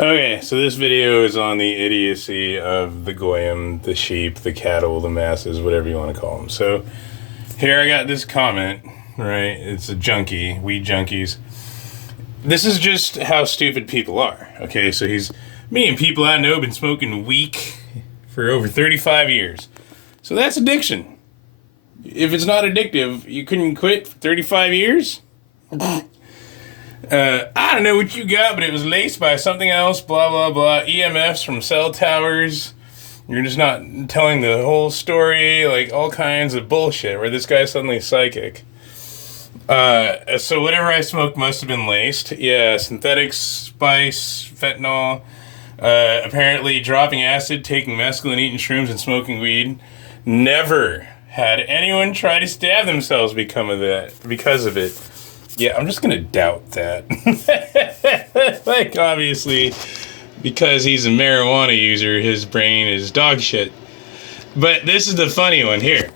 Okay, so this video is on the idiocy of the goyim, the sheep, the cattle, the masses, whatever you want to call them. So here I got this comment, right? It's a junkie, weed junkies. This is just how stupid people are. Okay, so me and people I know been smoking weed for over 35 years. So that's addiction. If it's not addictive, you couldn't quit for 35 years? I don't know what you got, but it was laced by something else, blah, blah, blah. EMFs from cell towers. You're just not telling the whole story, like all kinds of bullshit, where this guy's suddenly psychic. So whatever I smoked must have been laced. Yeah, synthetic spice, fentanyl, apparently dropping acid, taking mescaline, eating shrooms, and smoking weed. Never had anyone try to stab themselves because of it. Yeah, I'm just gonna doubt that. Like, obviously, because he's a marijuana user, his brain is dog shit. But this is the funny one here.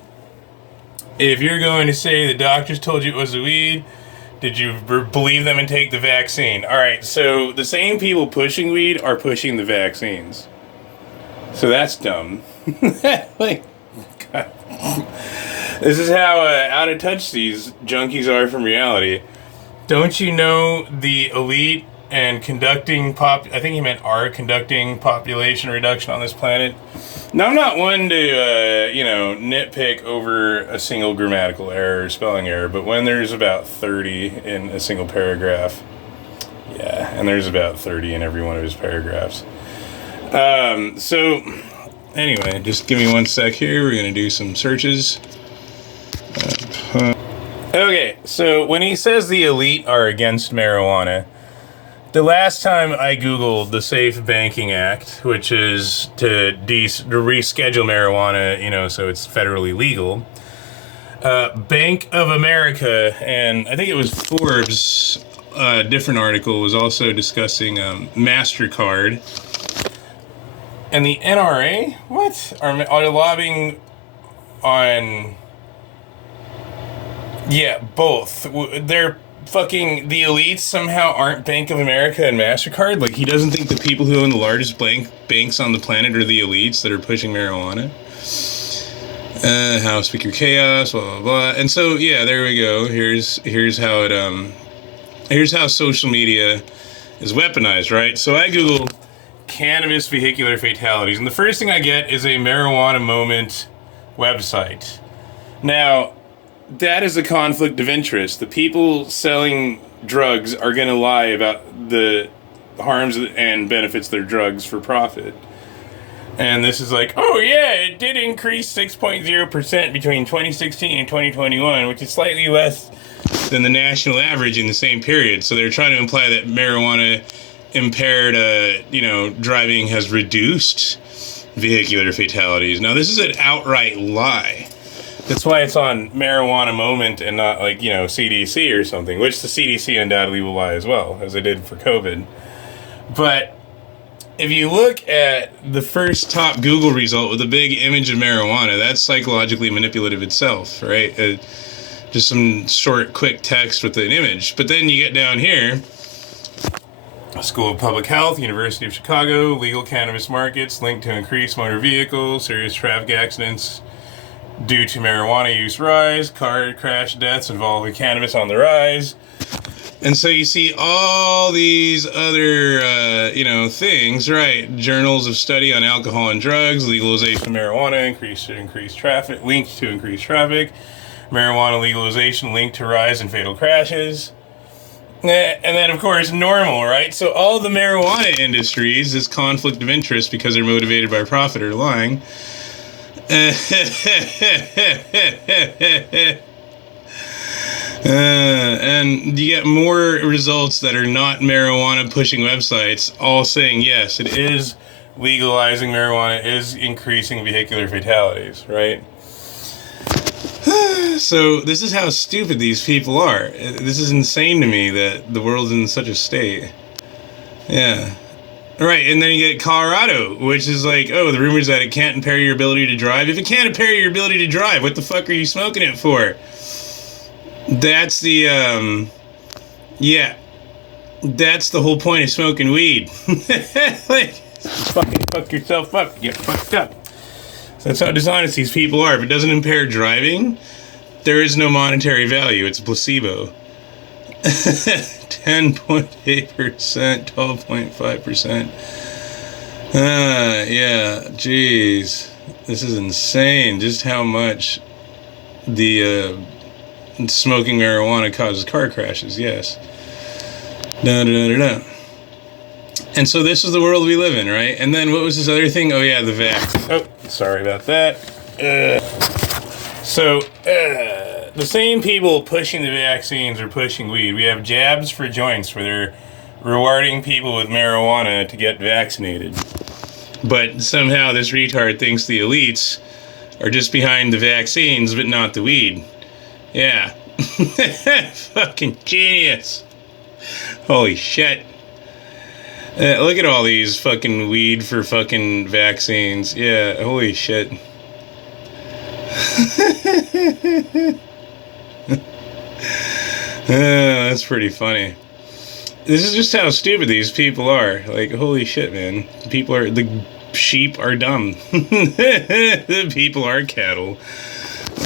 If you're going to say the doctors told you it was a weed, did you believe them and take the vaccine? Alright, so the same people pushing weed are pushing the vaccines. So that's dumb. Like, God. This is how out of touch these junkies are from reality. Don't you know the elite and conducting I think he meant are conducting population reduction on this planet? Now, I'm not one to, nitpick over a single grammatical error or spelling error, but when there's about 30 in a single paragraph, yeah, and there's about 30 in every one of his paragraphs. So, anyway, just give me one sec here. We're going to do some searches. Okay, so when he says the elite are against marijuana, the last time I Googled the Safe Banking Act, which is to reschedule marijuana, so it's federally legal, Bank of America, and I think it was Forbes, a different article, was also discussing MasterCard. And the NRA, what? Are lobbying on... Yeah, both. They're fucking... The elites somehow aren't Bank of America and MasterCard? Like, he doesn't think the people who own the largest banks on the planet are the elites that are pushing marijuana? How speak your chaos, blah, blah, blah. And so, yeah, there we go. Here's how it, here's how social media is weaponized, right? So I Google cannabis vehicular fatalities, and the first thing I get is a Marijuana Moment website. Now, that is a conflict of interest. The people selling drugs are going to lie about the harms and benefits of their drugs for profit. And this is like, oh yeah, it did increase 6.0% between 2016 and 2021, which is slightly less than the national average in the same period. So they're trying to imply that marijuana impaired, driving has reduced vehicular fatalities. Now, this is an outright lie. That's why it's on Marijuana Moment and not like, CDC or something, which the CDC undoubtedly will lie as well, as they did for COVID. But if you look at the first top Google result with a big image of marijuana, that's psychologically manipulative itself, right? Just some short, quick text with an image. But then you get down here, School of Public Health, University of Chicago, legal cannabis markets linked to increased motor vehicle, serious traffic accidents due to marijuana use rise, car crash deaths involving cannabis on the rise. And so you see all these other, things, right? Journals of study on alcohol and drugs, legalization of marijuana, increased traffic, linked to increased traffic, marijuana legalization linked to rise in fatal crashes. And then, of course, normal, right? So all the marijuana industries, this conflict of interest because they're motivated by profit or lying. And you get more results that are not marijuana pushing websites, all saying yes, it is legalizing marijuana, is increasing vehicular fatalities, right? So this is how stupid these people are. This is insane to me that the world's in such a state. Yeah. Right, and then you get Colorado, which is like, oh, the rumors that it can't impair your ability to drive. If it can't impair your ability to drive, what the fuck are you smoking it for? That's the, yeah. That's the whole point of smoking weed. Like, fucking fuck yourself up. Get fucked up. So that's how dishonest these people are. If it doesn't impair driving, there is no monetary value. It's a placebo. 10.8%, 12.5%. Yeah, jeez. This is insane. Just how much the smoking marijuana causes car crashes, yes. Da, da, da, da. And so this is the world we live in, right? And then what was this other thing? Oh yeah, the vax. Oh, sorry about that. The same people pushing the vaccines are pushing weed. We have jabs for joints where they're rewarding people with marijuana to get vaccinated. But somehow this retard thinks the elites are just behind the vaccines, but not the weed. Yeah. Fucking genius. Holy shit. Look at all these fucking weed for fucking vaccines. Yeah, holy shit. That's pretty funny. This is just how stupid these people are. Like, holy shit, man. The sheep are dumb. The people are cattle.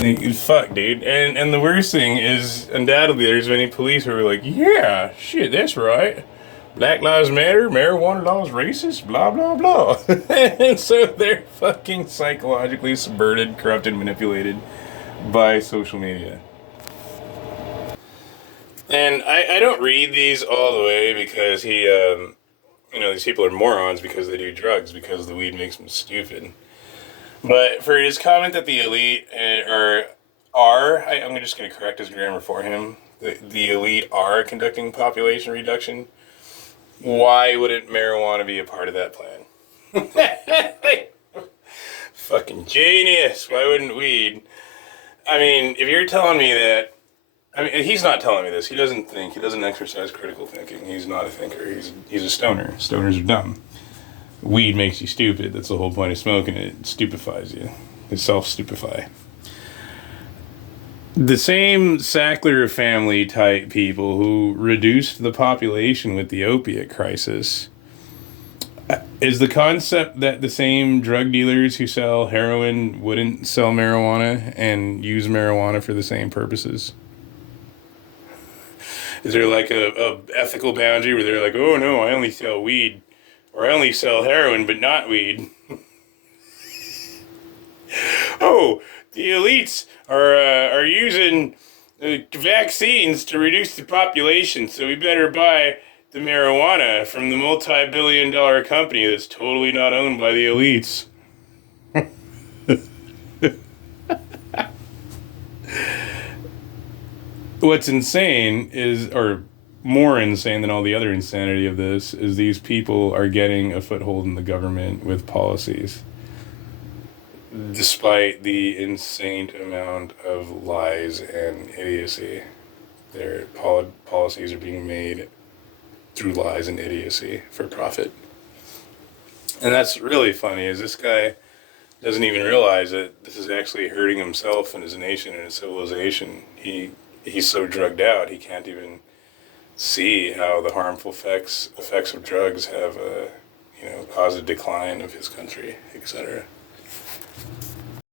Like, fuck, dude. And the worst thing is, undoubtedly, there's many police who are like, yeah, shit, that's right. Black Lives Matter, marijuana laws racist, blah, blah, blah. And so they're fucking psychologically subverted, corrupted, manipulated by social media. And I don't read these all the way because these people are morons because they do drugs, because the weed makes them stupid. But for his comment that the elite I'm just going to correct his grammar for him, the elite are conducting population reduction, why wouldn't marijuana be a part of that plan? Fucking genius. Why wouldn't weed? I mean, if you're telling me that, I mean, he's not telling me this. He doesn't think. He doesn't exercise critical thinking. He's not a thinker. He's a stoner. Stoners are dumb. Weed makes you stupid. That's the whole point of smoking it. It stupefies you. It self-stupefy. The same Sackler family type people who reduced the population with the opiate crisis is the concept that the same drug dealers who sell heroin wouldn't sell marijuana and use marijuana for the same purposes. Is there like a ethical boundary where they're like, oh no, I only sell weed, or I only sell heroin but not weed? Oh, the elites are using vaccines to reduce the population, so we better buy the marijuana from the multi-billion-dollar company that's totally not owned by the elites. What's insane is, or more insane than all the other insanity of this, is these people are getting a foothold in the government with policies, despite the insane amount of lies and idiocy. Their policies are being made through lies and idiocy for profit. And that's really funny, is this guy doesn't even realize that this is actually hurting himself and his nation and his civilization. He's so drugged out, he can't even see how the harmful effects of drugs have caused a decline of his country, etc.